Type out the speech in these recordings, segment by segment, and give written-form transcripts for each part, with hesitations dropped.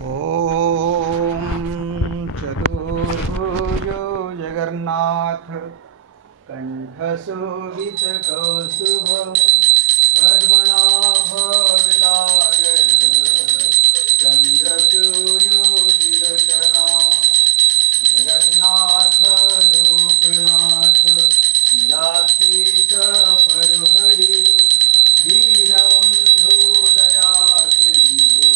ॐ चतुर्भुजो जगन्नाथ कण्ठशोभितकौस्तुभ पद्मनाभ विराजर चन्द्रसूर्यो विलोचना जगन्नाथ लोकनाथ लीलाधीश परुहरि दीनबन्धो दया सिन्धु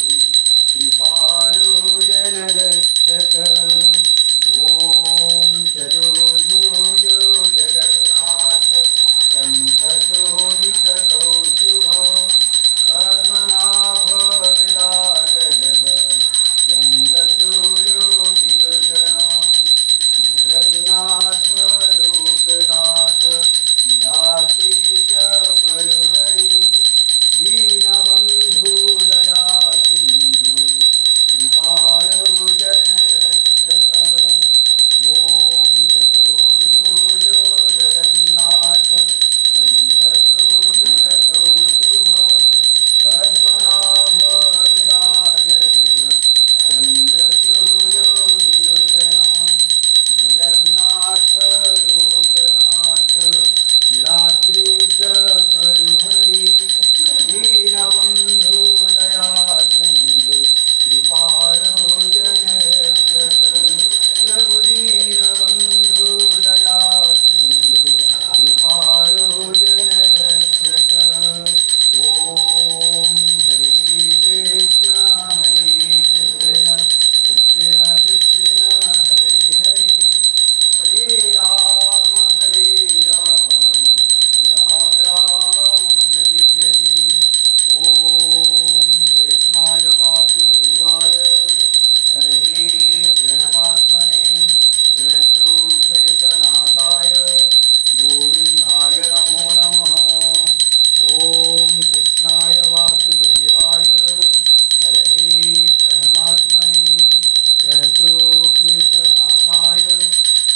कृपालो जनरक्षक ॐ चतुर्भुजो जगन्नाथ कण्ठशोभितकौस्तुभ पद्मनाभ विराजर चन्द्रसूर्यो विलोचना जगन्नाथ लोकनाथ लीलाधीश परुहरि दीनबन्धु दया सिन्धु कृपालो जनरक्षक ॐ चतुर्भुजो जगन्नाथ कण्ठशोभितकौस्तुभ पद्मनाभ विराजर चन्द्रसूर्यो विलोचना जगन्नाथ लोकनाथ लीलाधीश परुहरि दीनबन्धु दया सिन्धु कृपालो जनरक्षक प्रभु दीनबन्धु दया सिन्धु कृपालो जनरक्षक ॐ हरे कृष्ण कृष्ण कृष्ण हरे हरे हरे राम राम राम हरे हरे ॐ कृष्णाय वासुदेवाय हरे प्रणमात्मने प्रणतो कृष्णनाथाय गोविन्दाय नमो नमः ॐ कृष्णाय वासुदेवाय हरे प्रणमात्मने प्रणतो कृष्णनाथाय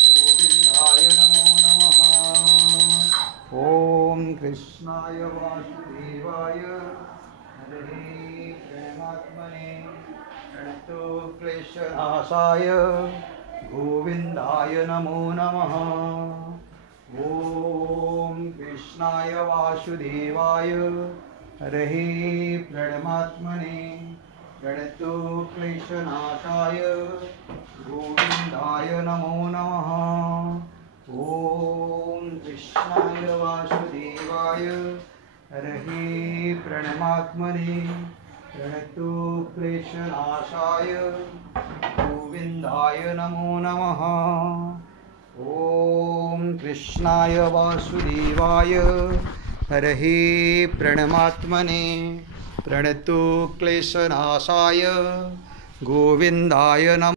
गोविन्दाय नमो नमः ॐ कृष्णाय वासुदेवाय हरे प्रणमात्मने प्रणतो क्लेशनाशाय गोविन्दाय नमो नमः ॐ कृष्णाय वासुदेवाय हरे प्रणमात्मने प्रणतो क्लेशनाशाय गोविन्दाय नमो नमः ॐ कृष्णाय वासुदेवाय हरे प्रणमात्मने प्रणतो क्लेशनाशाय गोविन्दाय नमो नमः ॐ कृष्णाय वासुदेवाय हरे प्रणमात्मने प्रणतो क्लेशनाशाय गोविन्दाय नमः